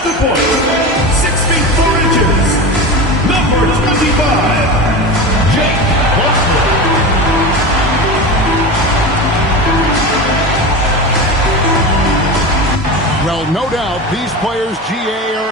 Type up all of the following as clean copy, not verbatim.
At the point, 6 feet 4 inches, number 25, Jake Blackman. Well, no doubt these players, GA, are...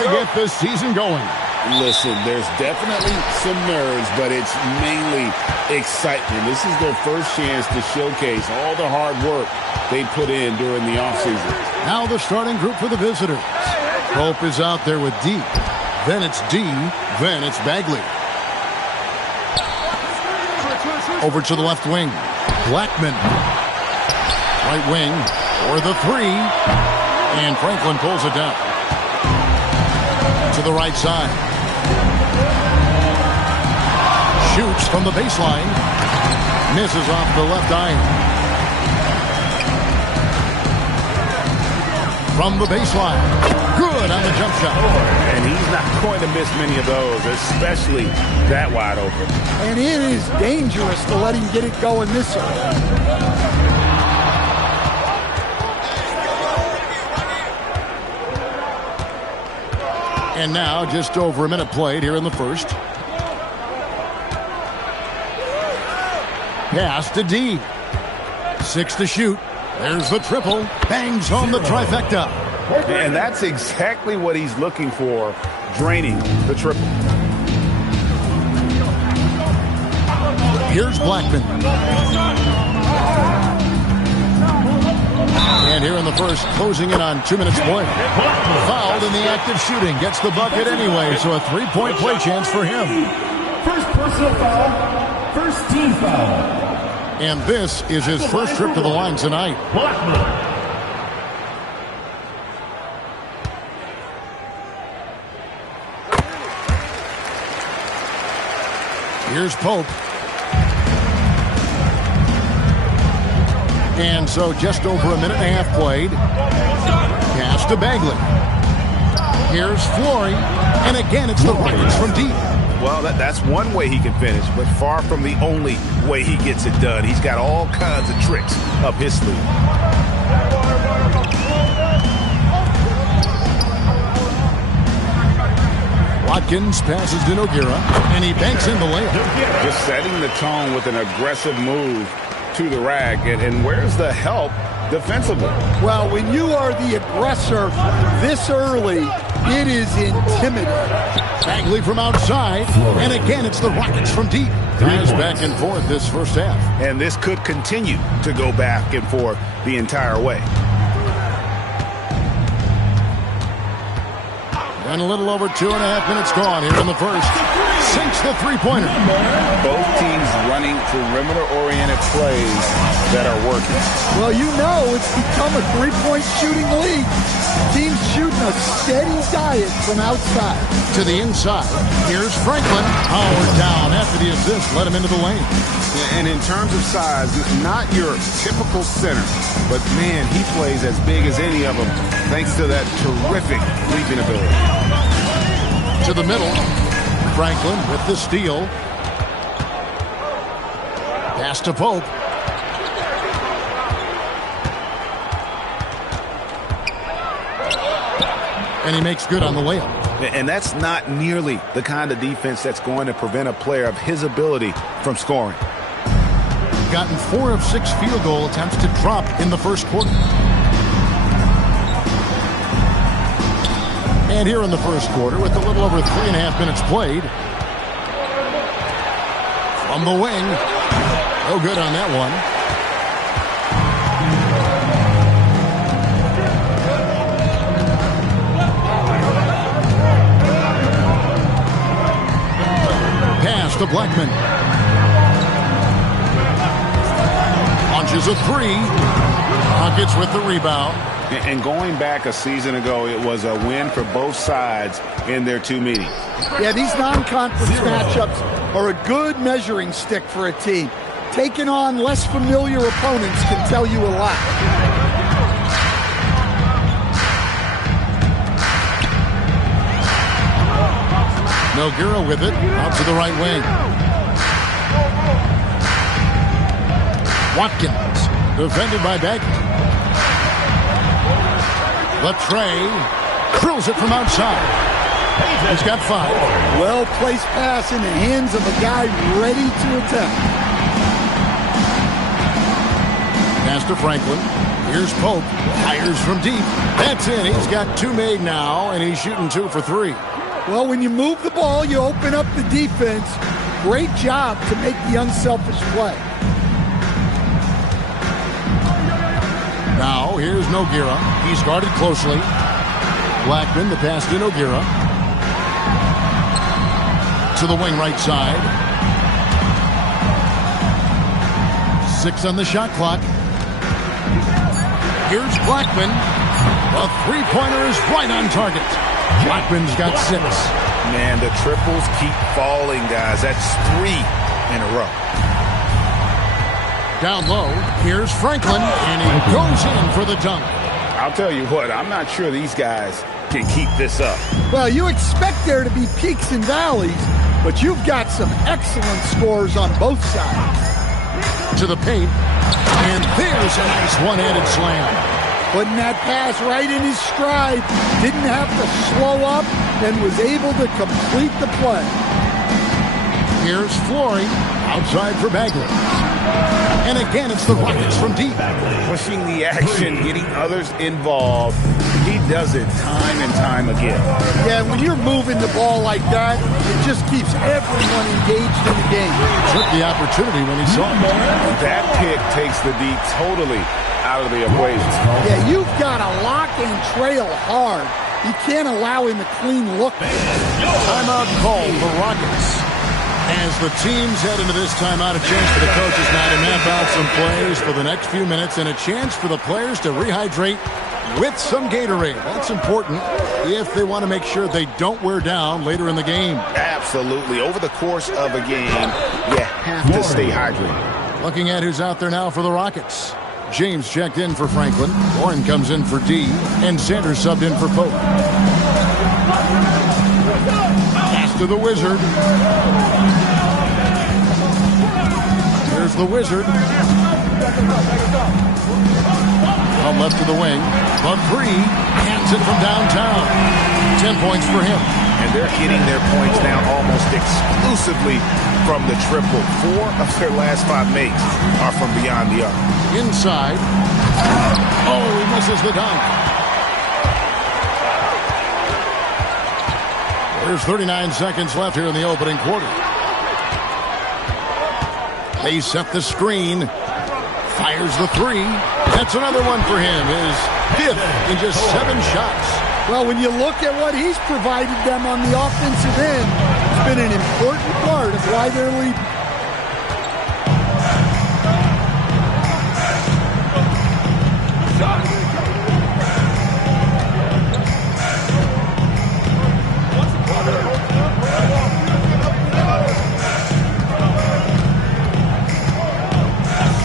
to get this season going. Listen, there's definitely some nerves, but it's mainly excitement. This is their first chance to showcase all the hard work they put in during the offseason. Now the starting group for the visitors. Pope is out there with D. Then it's D. Then it's Bagley. Over to the left wing. Blackman. Right wing for the three. And Franklin pulls it down. To the right side. Shoots from the baseline. Misses off the left iron. From the baseline. Good on the jump shot. And he's not going to miss many of those, especially that wide open. And it is dangerous to let him get it going this early. And now just over a minute played here in the first. Pass to D. 6 to shoot. There's the triple. Bangs home the trifecta. And that's exactly what he's looking for, draining the triple. Here's Blackman. And here in the first, closing in on 2 minutes play. Fouled in the act of shooting. Gets the bucket anyway, so a three-point play chance for him. First personal foul, first team foul. And this is his first trip to the line tonight. Blackman. Here's Pope. And so just over a minute and a half played. Pass to Bagley. Here's Flory. And again, it's the Rockets from deep. Well, that's one way he can finish, but far from the only way he gets it done. He's got all kinds of tricks up his sleeve. Watkins passes to Nogueira, and he banks in the layup. Just setting the tone with an aggressive move to the rack. And where's the help defensively? Well, when you are the aggressor this early, it is intimidating. Bagley from outside, and again it's the Rockets from deep. Ties back and forth this first half. And this could continue to go back and forth the entire way. And a little over 2.5 minutes gone here in the first. Sinks the three-pointer. Both teams running perimeter-oriented plays that are working. Well, you know it's become a three-point shooting league. Teams shooting a steady diet from outside. To the inside. Here's Franklin. Powered down after the assist. Let him into the lane. And in terms of size, not your typical center. But, man, he plays as big as any of them thanks to that terrific leaping ability. To the middle. Franklin with the steal. Pass to Pope. And he makes good on the layup. And that's not nearly the kind of defense that's going to prevent a player of his ability from scoring. Gotten 4 of 6 field goal attempts to drop in the first quarter. And here in the first quarter, with a little over 3.5 minutes played. From the wing. No good on that one. Pass to Blackman. Launches a three. Rockets with the rebound. And going back a season ago, it was a win for both sides in their two meetings. Yeah, these non-conference matchups are a good measuring stick for a team. Taking on less familiar opponents can tell you a lot. Nogueira with it, out to the right wing. Watkins, defended by Bagley. Latre drills it from outside. He's got 5. Well-placed pass in the hands of a guy ready to attack. Pass to Franklin. Here's Pope. Fires from deep. That's in. He's got 2 made now, and he's shooting 2 for 3. Well, when you move the ball, you open up the defense. Great job to make the unselfish play. Now, here's Nogueira. He's guarded closely. Blackman, the pass to Nogueira. To the wing right side. 6 on the shot clock. Here's Blackman. The three-pointer is right on target. Blackman's got 6. Man, the triples keep falling, guys. That's 3 in a row. Down low, here's Franklin, and he goes in for the dunk. I'll tell you what, I'm not sure these guys can keep this up. Well, you expect there to be peaks and valleys, but you've got some excellent scores on both sides. To the paint, and there's a nice one-handed slam. Putting that pass right in his stride, didn't have to slow up, and was able to complete the play. Here's Flory, outside for Bagley. And again, it's the Rockets from deep. Pushing the action, getting others involved. He does it time and time again. Yeah, when you're moving the ball like that, it just keeps everyone engaged in the game. Took the opportunity when he saw it. That pick takes the D totally out of the equation. Yeah, you've got to lock and trail hard. You can't allow him a clean look. Timeout call for Rockets. As the teams head into this timeout, a chance for the coaches now to map out some plays for the next few minutes and a chance for the players to rehydrate with some Gatorade. That's important if they want to make sure they don't wear down later in the game. Absolutely. Over the course of a game, you have to stay hydrated. Looking at who's out there now for the Rockets. James checked in for Franklin. Warren comes in for D. And Sanders subbed in for Pope. Pass to the Wizard. Here's the Wizard. Up left to the wing. The 3. Hands it from downtown. 10 points for him. And they're getting their points now almost exclusively from the triple. 4 of their last 5 makes are from beyond the arc. Inside. Oh, he misses the dunk. There's 39 seconds left here in the opening quarter. They set the screen. Fires the 3. That's another one for him. His 5th in just 7 shots. Well, when you look at what he's provided them on the offensive end, it's been an important part of why they're leading.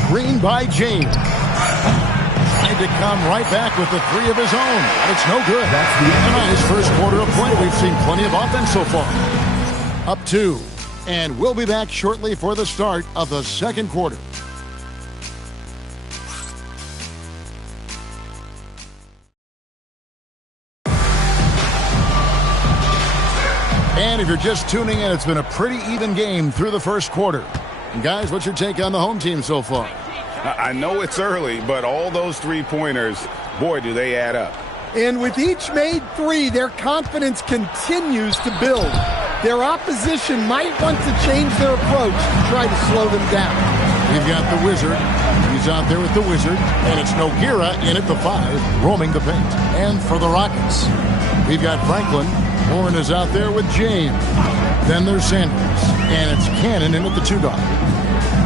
Screen by James. Tried to come right back with the 3 of his own. But it's no good. That's the end of his first quarter of play. We've seen plenty of offense so far. Up 2. And we'll be back shortly for the start of the second quarter. And if you're just tuning in, it's been a pretty even game through the first quarter. And guys, what's your take on the home team so far? I know it's early, but all those three-pointers, boy, do they add up. And with each made 3, their confidence continues to build. Their opposition might want to change their approach to try to slow them down. We've got the Wizard. He's out there with the Wizard. And it's Nogueira in at the 5, roaming the paint. And for the Rockets, we've got Franklin. Warren is out there with James. Then there's Sanders. And it's Cannon in at the 2 guard.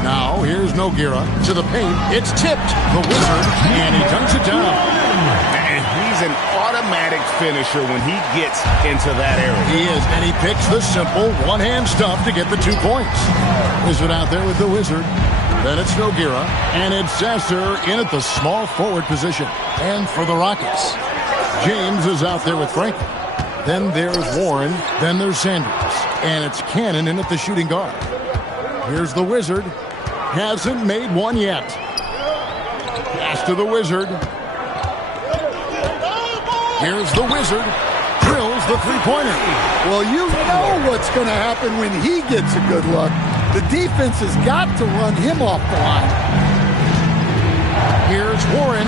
Now, here's Nogueira to the paint. It's tipped. The Wizard, and he dunks it down. And he's an automatic finisher when he gets into that area. He is, and he picks the simple one-hand stuff to get the 2 points. Wizard out there with the Wizard. Then it's Nogueira, and it's Sasser in at the small forward position. And for the Rockets, James is out there with Franklin. Then there's Warren. Then there's Sanders. And it's Cannon in at the shooting guard. Here's the Wizard. Hasn't made one yet. Pass to the Wizard. Here's the Wizard. Drills the three-pointer. Well, you know what's going to happen when he gets a good look. The defense has got to run him off the line. Here's Warren.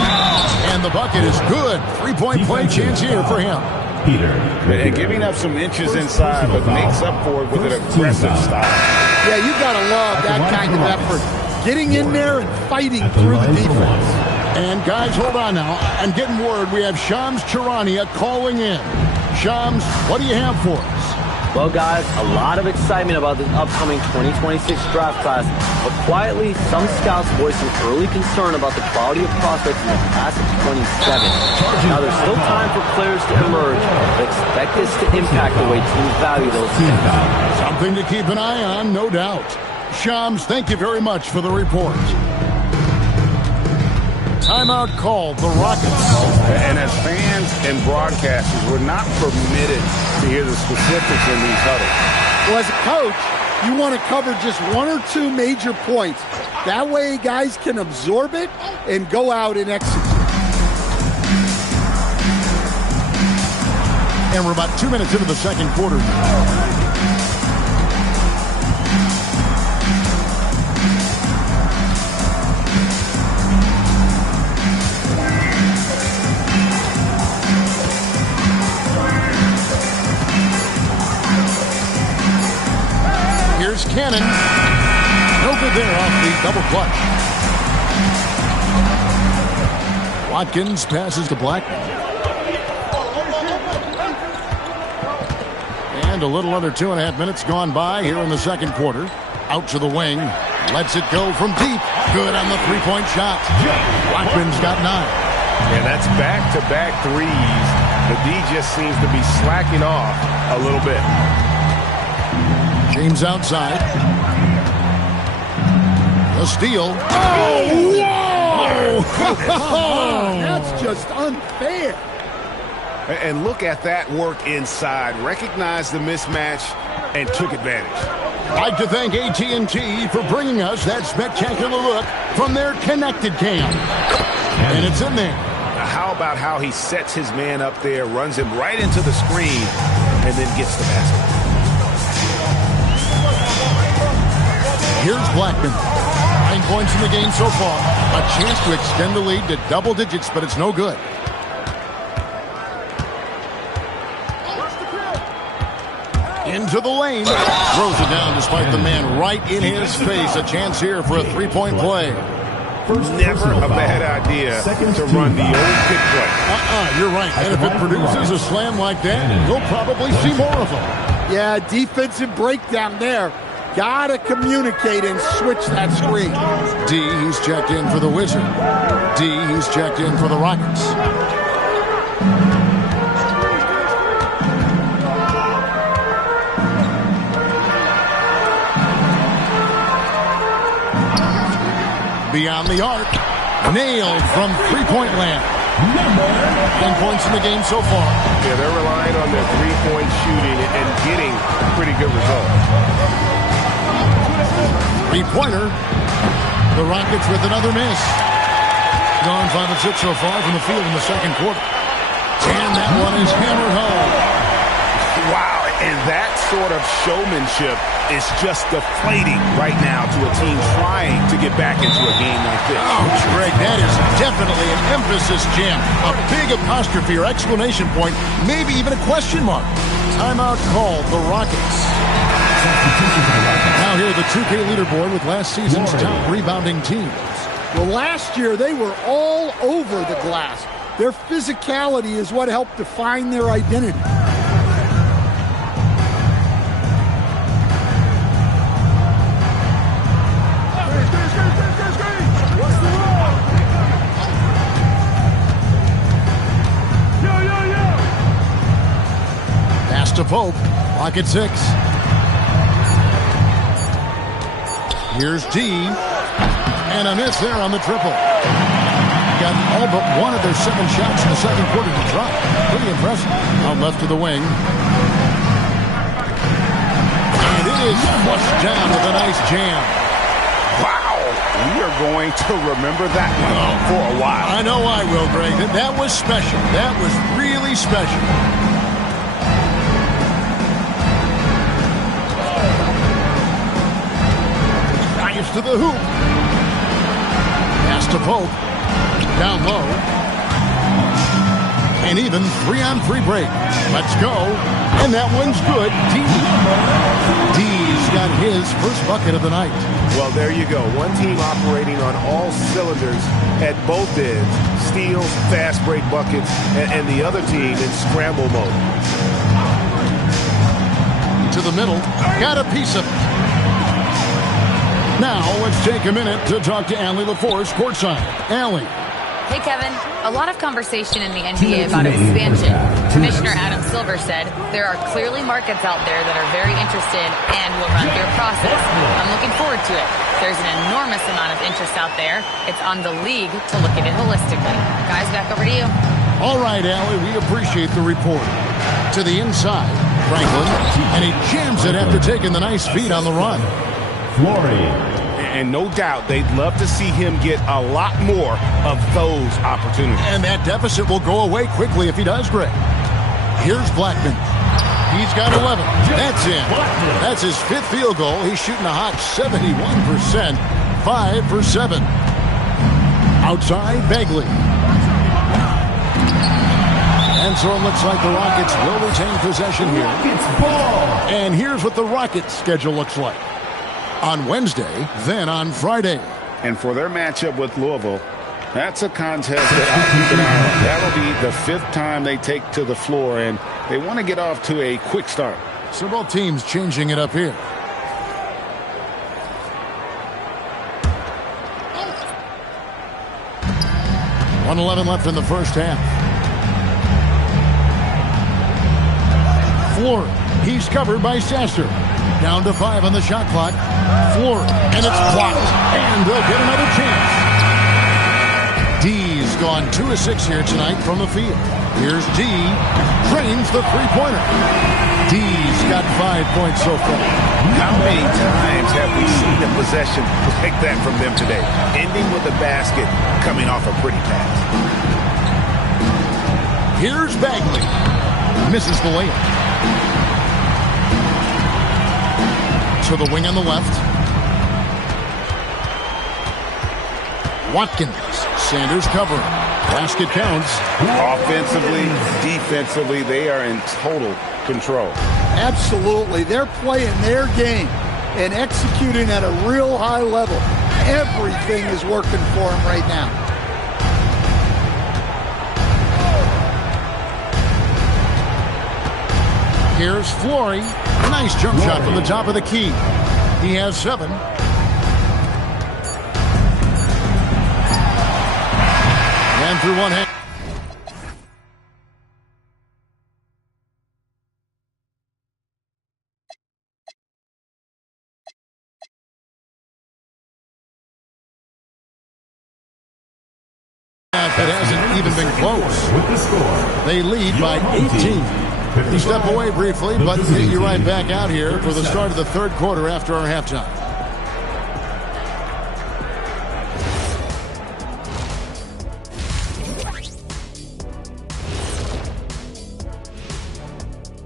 And the bucket is good. Three-point play chance here for him. And giving up some inches inside, but makes up for it with an aggressive style. Yeah, you got to love that kind of effort. Getting in there and fighting through the defense. And guys, hold on now. I'm getting word we have Shams Charania calling in. Shams, what do you have for us? Well, guys, a lot of excitement about this upcoming 2026 draft class, but quietly, some scouts voicing early concern about the quality of prospects in the class of 27. Now, there's still time for players to emerge, but expect this to impact the way teams value those picks. Something to keep an eye on, no doubt. Shams, thank you very much for the report. Timeout called, the Rockets. And as fans and broadcasters, we're not permitted to hear the specifics in these huddles. Well, as a coach, you want to cover just one or two major points. That way guys can absorb it and go out and execute. And we're about 2 minutes into the second quarter. Here's Cannon. No good there off the double clutch. Watkins passes to Blackman. And a little under 2.5 minutes gone by here in the second quarter. Out to the wing. Lets it go from deep. Good on the three-point shot. Blackman's got 9. And that's back-to-back threes. The D just seems to be slacking off a little bit. James outside. The steal. Oh, whoa! That's just unfair. And look at that work inside. Recognized the mismatch and took advantage. I'd like to thank AT&T for bringing us that spectacular look from their connected cam. And it's in there. Now how about how he sets his man up there, runs him right into the screen, and then gets the basket. Here's Blackman. 9 points in the game so far. A chance to extend the lead to double digits, but it's no good. Into the lane. Throws it down despite the man right in his face. A chance here for a three-point play. Never a bad idea to run the old pick play. You're right. And if it produces a slam like that, we'll probably see more of them. Yeah, defensive breakdown there. Gotta communicate and switch that screen. D, he's checked in for the Wizard. D, he's checked in for the Rockets. Beyond the arc. Nailed from three-point land. 10 points in the game so far. Yeah, they're relying on their three-point shooting and getting pretty good results. Three-pointer. The Rockets with another miss. Gone 5 of 6 so far from the field in the second quarter. And that one is hammered home. Wow, and that sort of showmanship is just deflating right now to a team trying to get back into a game like this. Oh, Greg, that is definitely an emphasis jam. A big apostrophe or exclamation point, maybe even a question mark. Timeout called, the Rockets. Now here the 2K leaderboard with last season's top rebounding teams. Well, last year they were all over the glass. Their physicality is what helped define their identity. Pope. Lock at 6. Here's D. And a miss there on the triple. Got all but one of their 7 shots in the second quarter to drop. Pretty impressive. Out left to the wing. And it is flushed down with a nice jam. Wow. We are going to remember that one for a while. I know I will, Greg. That was special. That was really special. Drives to the hoop. Pass to Pope. Down low. And even 3-on-3 break. Let's go. And that one's good. D's got his first bucket of the night. Well, there you go. One team operating on all cylinders at both ends. Steals, fast break buckets, and the other team in scramble mode. To the middle. Got a piece of it. Now, let's take a minute to talk to Allie LaForce courtside. Allie. Hey, Kevin. A lot of conversation in the NBA about expansion. Commissioner Adam Silver said there are clearly markets out there that are very interested and will run through a process. I'm looking forward to it. There's an enormous amount of interest out there. It's on the league to look at it holistically. Guys, back over to you. All right, Allie, we appreciate the report. To the inside, Franklin, and he jams it after taking the nice feed on the run. And no doubt they'd love to see him get a lot more of those opportunities. And that deficit will go away quickly if he does, Greg. Here's Blackman. He's got 11. That's in. That's his 5th field goal. He's shooting a hot 71%. 5 for 7. Outside, Bagley. And so it looks like the Rockets will retain possession here. And here's what the Rockets' schedule looks like. On Wednesday, then on Friday. And for their matchup with Louisville, that's a contest that I'll keep an eye on. That'll be the 5th time they take to the floor, and they want to get off to a quick start. So both teams changing it up here. .111 left in the first half. Floor. He's covered by Sasser. Down to 5 on the shot clock. Floor. And it's blocked. And they'll get another chance. D's gone 2 of 6 here tonight from the field. Here's D. Drains the three-pointer. D's got 5 points so far. How many times have we seen a possession like that from them today? Ending with a basket, coming off a pretty pass. Here's Bagley. Misses the layup. To the wing on the left. Watkins. Sanders covering. Basket counts. Offensively, defensively, they are in total control. Absolutely. They're playing their game and executing at a real high level. Everything is working for them right now. Here's Flory. Nice jump shot from the top of the key. He has 7. And through one hand. It hasn't even been close. They lead by 18. We step away briefly, but get you right back out here for the start of the third quarter after our halftime.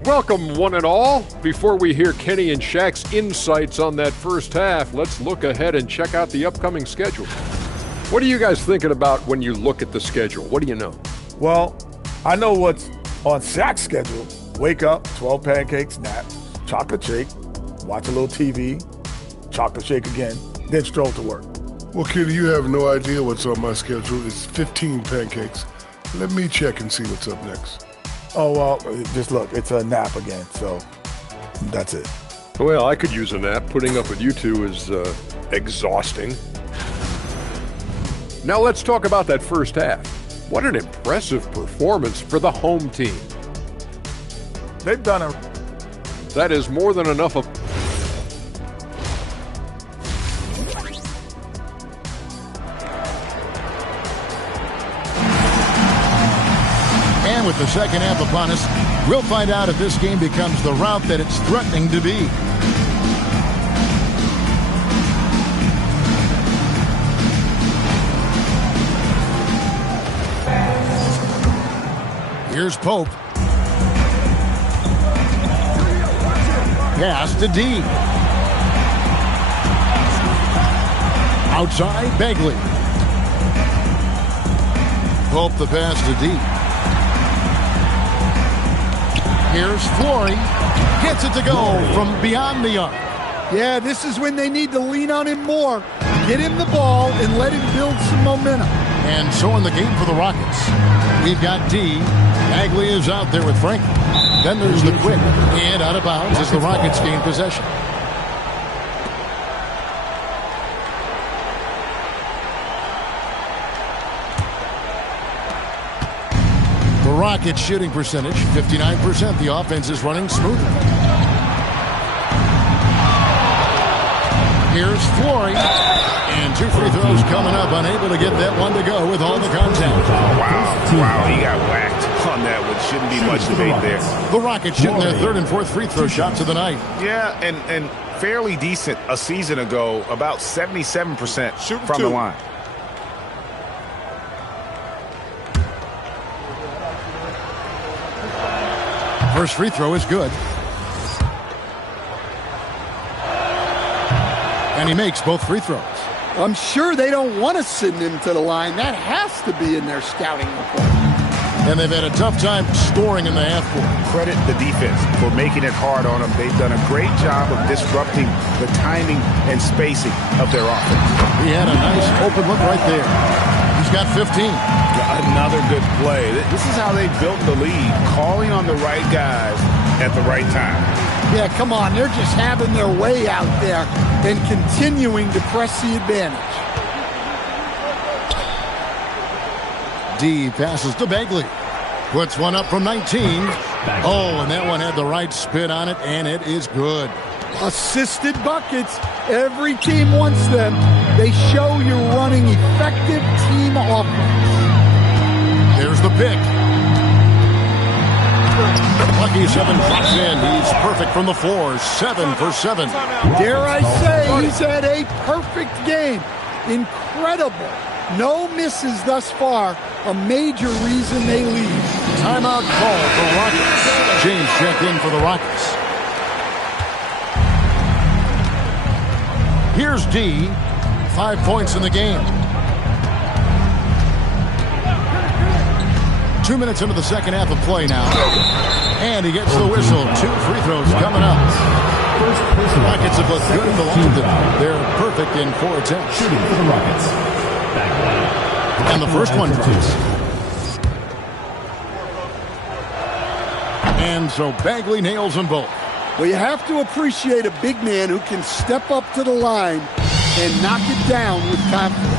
Welcome, one and all. Before we hear Kenny and Shaq's insights on that first half, let's look ahead and check out the upcoming schedule. What are you guys thinking about when you look at the schedule? What do you know? Well, I know what's on Shaq's schedule. Wake up, 12 pancakes, nap, chocolate shake, watch a little TV, chocolate shake again, then stroll to work. Well, Kitty, you have no idea what's on my schedule. It's 15 pancakes. Let me check and see what's up next. Oh, well, just look, it's a nap again, so that's it. Well, I could use a nap. Putting up with you two is exhausting. Now let's talk about that first half. What an impressive performance for the home team. They've done That is more than enough of... And with the second half upon us, we'll find out if this game becomes the route that it's threatening to be. Here's Pope. Pass to D. Outside, Begley. Pope the pass to D. Here's Flory. Gets it to go from beyond the arc. Yeah, this is when they need to lean on him more. Get him the ball and let him build some momentum. And so in the game for the Rockets, we've got D. Bagley is out there with Franklin. Then there's the quick. And out of bounds as the Rockets gain possession. The Rockets shooting percentage, 59%. The offense is running smoothly. Here's Flory. And 2 free throws coming up. Unable to get that one to go with all the contact. Wow, he got whacked on that one. Shouldn't be much debate there. The Rockets shooting their third and fourth free throw shots of the night. Yeah, and fairly decent a season ago. About 77% Shooting from two. the line. First free throw is good. And he makes both free throws. I'm sure they don't want to send him to the line. That has to be in their scouting report. And they've had a tough time scoring in the half court. Credit the defense for making it hard on them. They've done a great job of disrupting the timing and spacing of their offense. He had a nice open look right there. He's got 15. Another good play. This is how they built the lead, calling on the right guys at the right time. Yeah, come on. They're just having their way out there and continuing to press the advantage. D passes to Bagley. Puts one up from 19. Oh, and that one had the right spin on it, and it is good. Assisted buckets. Every team wants them. They show you're running effective team offense. There's the pick. Lucky's 7 clocks in. He's perfect from the floor. 7 for 7. Dare I say he's had a perfect game. Incredible. No misses thus far. A major reason they lead. Timeout call for Rockets. James checked in for the Rockets. Here's D. 5 points in the game. 2 minutes into the second half of play now. And he gets the whistle. 2 free throws coming up. The Rockets have looked good at the line. They're perfect in 4 attempts. Shooting for the Rockets. And the first one drops. And so Bagley nails them both. Well, you have to appreciate a big man who can step up to the line and knock it down with confidence.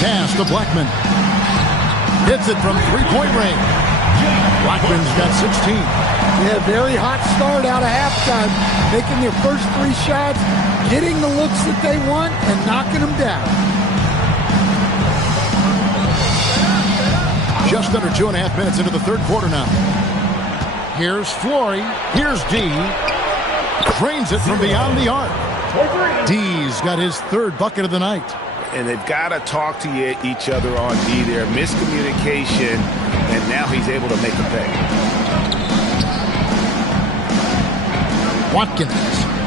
Pass to Blackman. Hits it from three-point range. Blackman's got 16. Yeah, very hot start out of halftime. Making their first 3 shots, getting the looks that they want, and knocking them down. Just under 2.5 minutes into the third quarter now. Here's Flory. Here's D. Drains it from beyond the arc. D's got his 3rd bucket of the night. And they've got to talk to each other on D there. Miscommunication, and now he's able to make a pay. Watkins,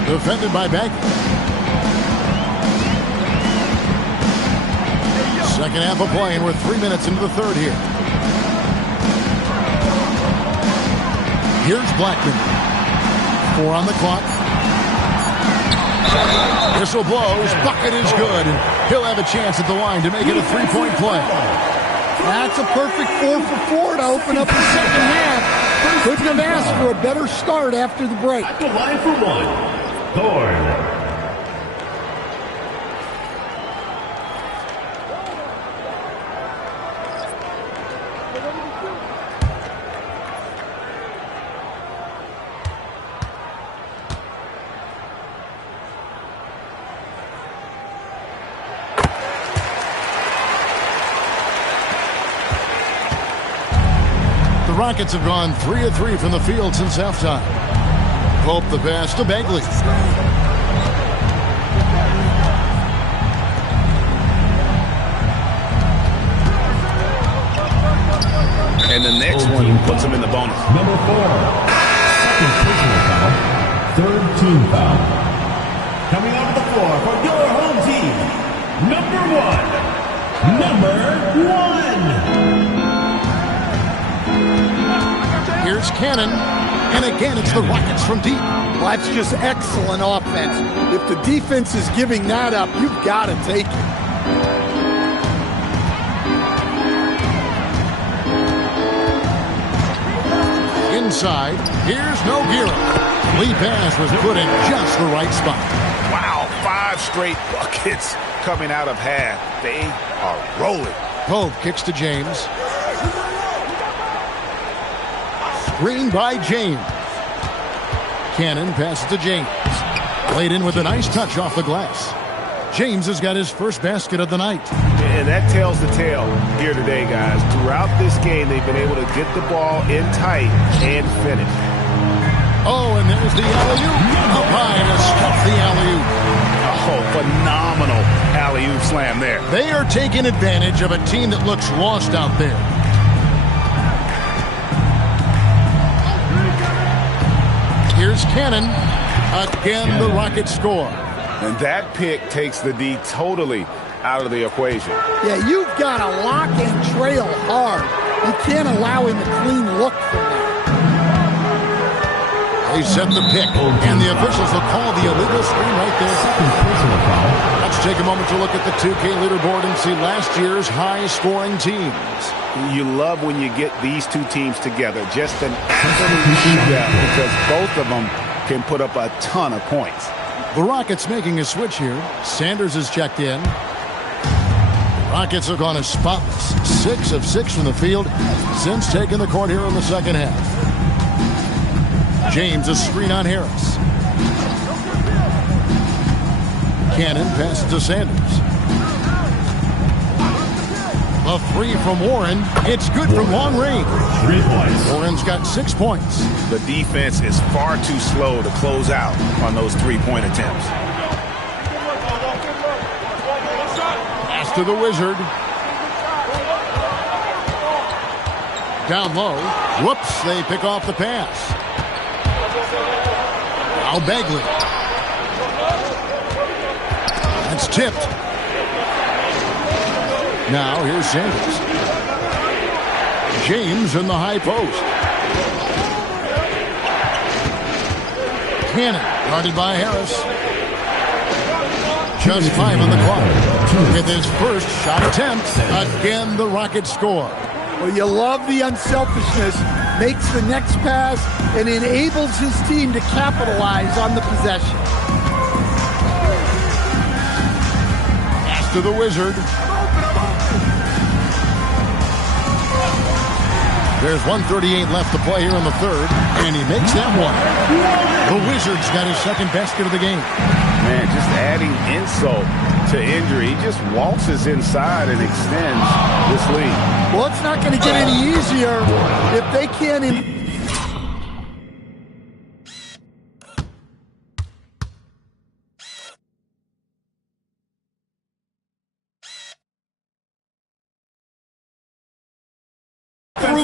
defended by Bagley. Second half of play, and we're 3 minutes into the third here. Here's Blackman. 4 on the clock. Whistle blows. Bucket is good. And he'll have a chance at the line to make it a 3-point play. That's a perfect 4 for 4 to open up the second half. Couldn't have asked for a better start after the break. At the line for one, Thorne. Rockets have gone 3 of 3 from the field since halftime. Pope the pass to Bagley. And the next one puts him in the bonus. Number 4. Second personal foul. Third team foul. Coming onto the floor for your home team. Number 1. Number 1. Here's Cannon. And again, it's the Rockets from deep. Well, that's just excellent offense. If the defense is giving that up, you've got to take it. Inside, here's Nogueira. Lee pass was put in just the right spot. Wow, 5 straight buckets coming out of half. They are rolling. Pope kicks to James. Screen by James. Cannon passes to James. Played in with a nice touch off the glass. James has got his first basket of the night. And that tells the tale here today, guys. Throughout this game, they've been able to get the ball in tight and finish. Oh, and there's the alley-oop. Up high to stuff the alley-oop. Oh, phenomenal alley-oop slam there. They are taking advantage of a team that looks lost out there. Here's Cannon. Again, the Rockets score. And that pick takes the D totally out of the equation. Yeah, you've got to lock and trail hard. You can't allow him a clean look from that. They set the pick, and the officials will call the illegal screen right there. Let's take a moment to look at the 2K leaderboard and see last year's high-scoring teams. You love when you get these two teams together. Just an absolute shootout because both of them can put up a ton of points. The Rockets making a switch here. Sanders is checked in. Rockets have gone as spotless. 6 of 6 from the field since taking the court here in the second half. James a screen on Harris. Cannon passes to Sanders. A 3 from Warren. It's good from long range. 3 points. Warren's got 6 points. The defense is far too slow to close out on those 3-point attempts. Pass to the Wizard. Down low. Whoops, they pick off the pass. Now Bagley. That's tipped. Now here's Sanders. James in the high post. Cannon guarded by Harris. Just 5 on the clock. With his first shot attempt, again the Rockets score. Well, you love the unselfishness. Makes the next pass and enables his team to capitalize on the possession. Pass to the Wizard. There's 1:38 left to play here in the third, and he makes that one. The Wizards got his second basket of the game. Man, just adding insult to injury. He just waltzes inside and extends this lead. Well, it's not going to get any easier if they can't improve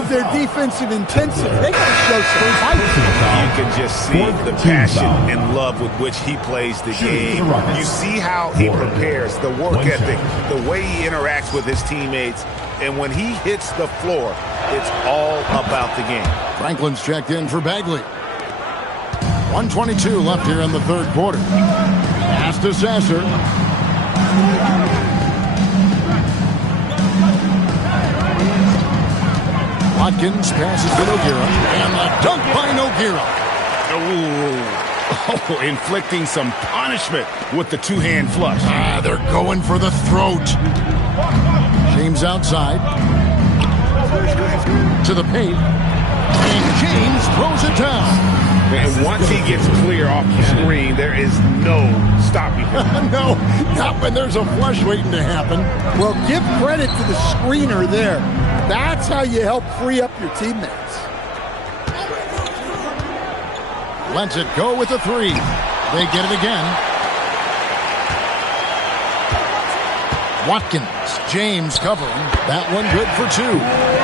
their defensive intensity. They got to show some fight. You can just see the passion and love with which he plays the game. You see how he prepares, the work ethic, the way he interacts with his teammates. And when he hits the floor, it's all about the game. Franklin's checked in for Bagley. 1:22 left here in the third quarter. Pass to Sasser. Watkins passes to Nogueira, and a dunk by Nogueira. Oh, inflicting some punishment with the two-hand flush. They're going for the throat. James outside. To the paint. And James throws it down. And once he gets clear off the screen, there is no stopping him. No, not when there's a flush waiting to happen. Well, give credit to the screener there. That's how you help free up your teammates. Lets it go with a three. They get it again. Watkins, James covering. That one good for two.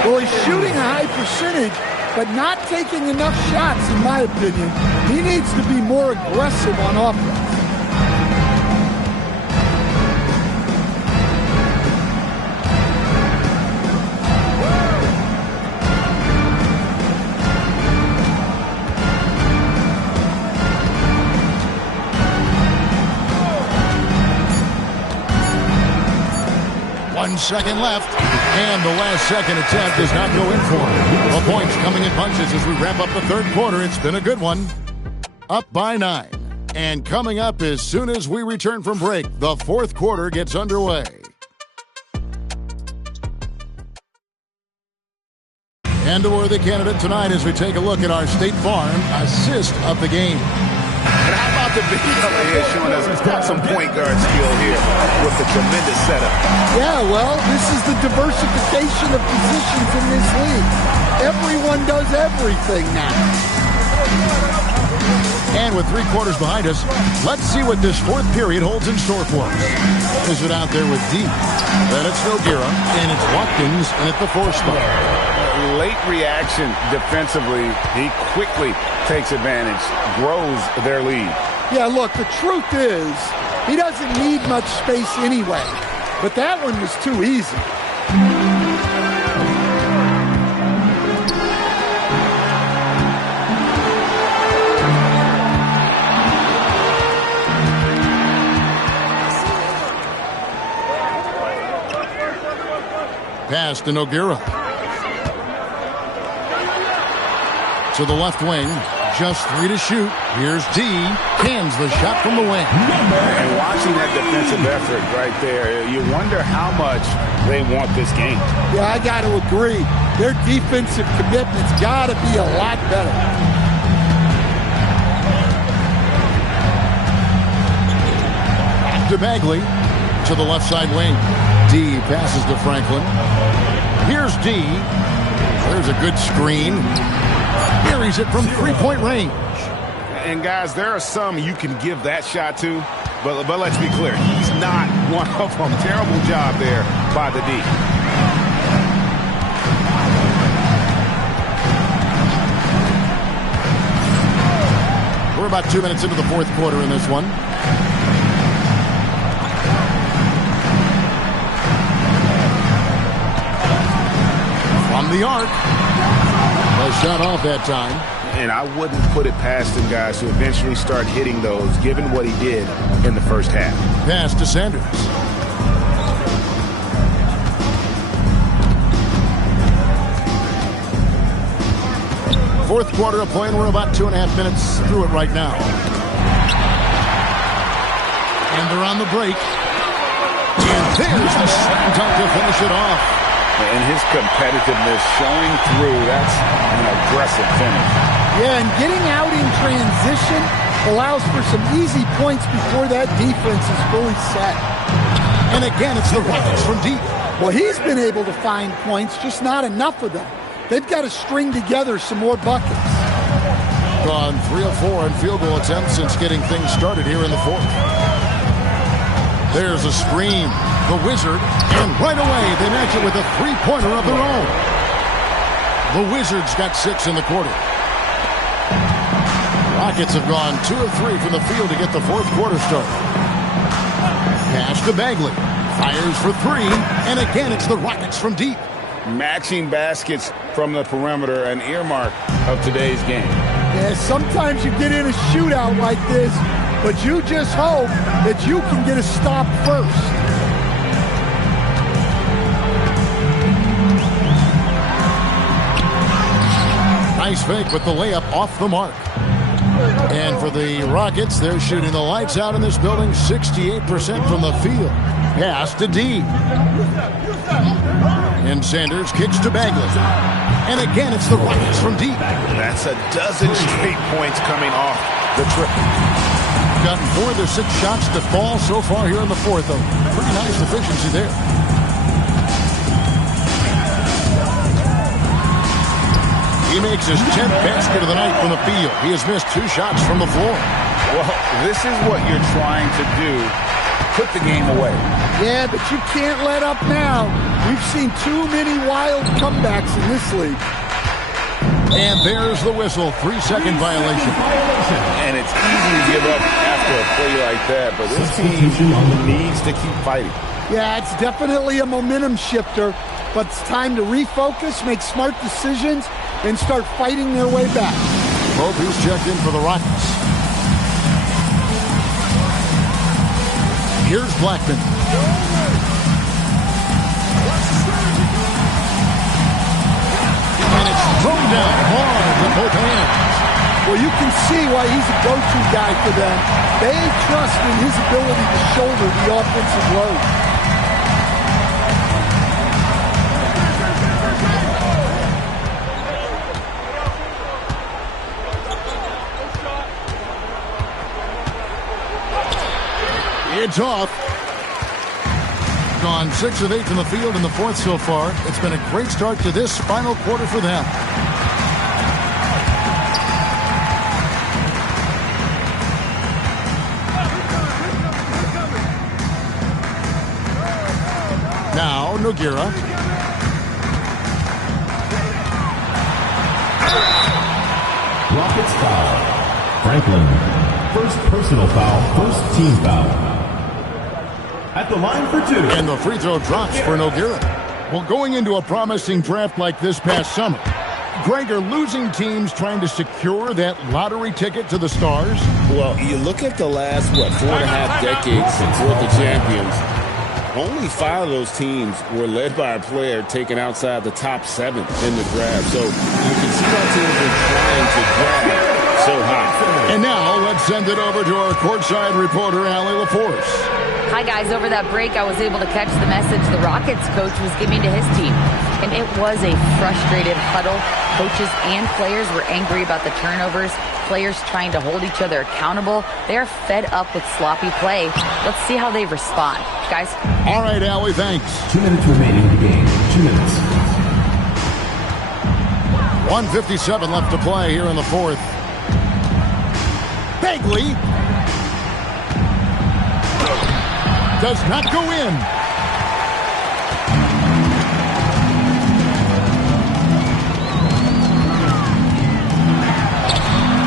Well, he's shooting a high percentage, but not taking enough shots, in my opinion. He needs to be more aggressive on offense. 1 second left, and the last second attempt does not go in for him. The points coming in bunches as we wrap up the third quarter. It's been a good one. Up by 9. And coming up as soon as we return from break, the fourth quarter gets underway. And a worthy candidate tonight as we take a look at our State Farm assist of the game. And how about the video here showing us some point guard skill here with the tremendous setup? Yeah, well, this is the diversification of positions in this league. Everyone does everything now. And with 3 quarters behind us, let's see what this fourth period holds in store for us. Is it out there with D? Then it's Nogueira, and it's Watkins, and at the 4 spot. Late reaction defensively. He quickly takes advantage, grows their lead. Yeah, look, the truth is, he doesn't need much space anyway. But that one was too easy. Pass to Nogueira. To the left wing, just 3 to shoot. Here's D, cans the shot from the wing. And watching that defensive effort right there, you wonder how much they want this game. Yeah, I got to agree. Their defensive commitment's got to be a lot better. To Bagley, to the left side wing. D passes to Franklin. Here's D. There's a good screen. Carries it from 3-point range. And guys, there are some you can give that shot to, but let's be clear, he's not one of them. Terrible job there by the D. We're about 2 minutes into the fourth quarter in this one. From the arc. A shot off that time. And I wouldn't put it past him, guys, to eventually start hitting those, given what he did in the first half. Pass to Sanders. Fourth quarter of play, and we're about 2.5 minutes through it right now. And they're on the break. And there's the slam dunk to finish it off. And his competitiveness showing through. That's an aggressive finish. Yeah, and getting out in transition allows for some easy points before that defense is fully set. And again, it's the Rockets from deep. Well, he's been able to find points, just not enough of them. They've got to string together some more buckets. Gone 3 of 4 in field goal attempts since getting things started here in the fourth. There's a screen. The Wizard, and right away they match it with a 3-pointer of their own. The Wizards got 6 in the quarter. Rockets have gone 2 of 3 from the field to get the fourth quarter started. Pass to Bagley. Fires for 3, and again it's the Rockets from deep. Matching baskets from the perimeter, an earmark of today's game. Yeah, sometimes you get in a shootout like this, but you just hope that you can get a stop first. Nice fake with the layup off the mark. And for the Rockets, they're shooting the lights out in this building, 68% from the field. Pass to D. And Sanders kicks to Bagley. And again, it's the Rockets from deep. That's a dozen straight points coming off the triple. Gotten 4 of their 6 shots to fall so far here in the fourth. A pretty nice efficiency there. He makes his 10th basket of the night from the field. He has missed 2 shots from the floor. Well, this is what you're trying to do. Put the game away. Yeah, but you can't let up now. We've seen too many wild comebacks in this league. And there's the whistle. 3-second violation. And it's easy to give up after a play like that, but this team needs to keep fighting. Yeah, it's definitely a momentum shifter, but it's time to refocus, make smart decisions, and start fighting their way back. Pope, who's checked in for the Rockets. Here's Blackman. And it's thrown down hard with both hands. Well, you can see why he's a go-to guy for them. They trust in his ability to shoulder the offensive load. It's off. Gone 6 of 8 from the field in the 4th so far. It's been a great start to this final quarter for them. Now, Nogueira. Rockets foul. Franklin. First personal foul, first team foul. At the line for 2. And the free throw drops for Nogueira. Well, going into a promising draft like this past summer, Greg, are losing teams trying to secure that lottery ticket to the stars? Well, you look at the last, 4.5 decades since we're the champions. Only 5 of those teams were led by a player taken outside the top 7 in the draft. So you can see how teams are trying to draft so high. And now let's send it over to our courtside reporter, Allie LaForce. Hi, guys. Over that break, I was able to catch the message the Rockets coach was giving to his team. And it was a frustrated huddle. Coaches and players were angry about the turnovers. Players trying to hold each other accountable. They're fed up with sloppy play. Let's see how they respond. Guys? All right, Allie, thanks. 2 minutes remaining in the game. 2 minutes. 1:57 left to play here in the 4th. Bagley does not go in.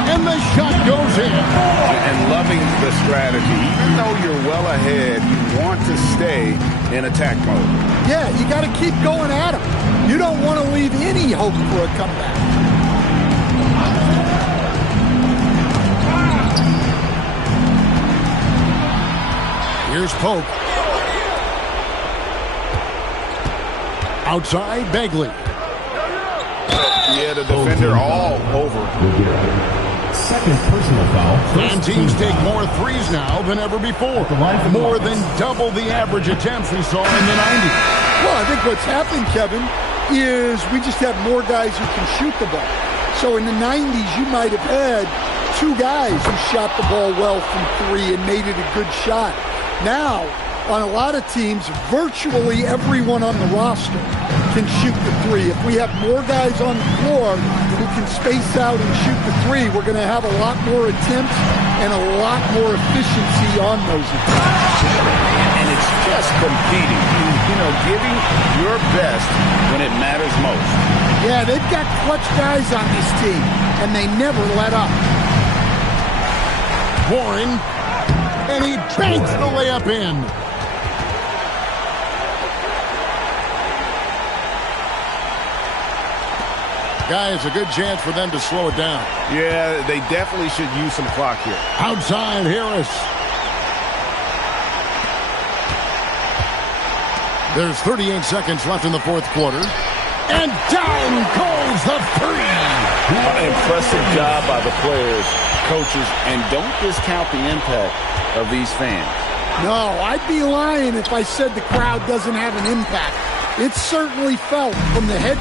And the shot goes in. And loving the strategy. Even though you're well ahead, you want to stay in attack mode. Yeah, you got to keep going at him. You don't want to leave any hope for a comeback. Here's Pope. Outside, Bagley. Yeah, the defender all over. Second personal foul. And teams take more threes now than ever before. More than double the average attempts we saw in the 90s. Well, I think what's happened, Kevin, is we just have more guys who can shoot the ball. So in the 90s, you might have had 2 guys who shot the ball well from 3 and made it a good shot. Now, on a lot of teams, virtually everyone on the roster can shoot the 3. If we have more guys on the floor who can space out and shoot the 3, we're going to have a lot more attempts and a lot more efficiency on those attempts. And it's just competing, giving your best when it matters most. Yeah, they've got clutch guys on this team, and they never let up. Warren, and he banks the layup in. Guys, a good chance for them to slow it down. Yeah, they definitely should use some clock here. Outside, Harris. There's 38 seconds left in the 4th quarter. And down goes the 3. An impressive job by the players, coaches, and don't discount the impact of these fans. No, I'd be lying if I said the crowd doesn't have an impact. It's certainly felt from the head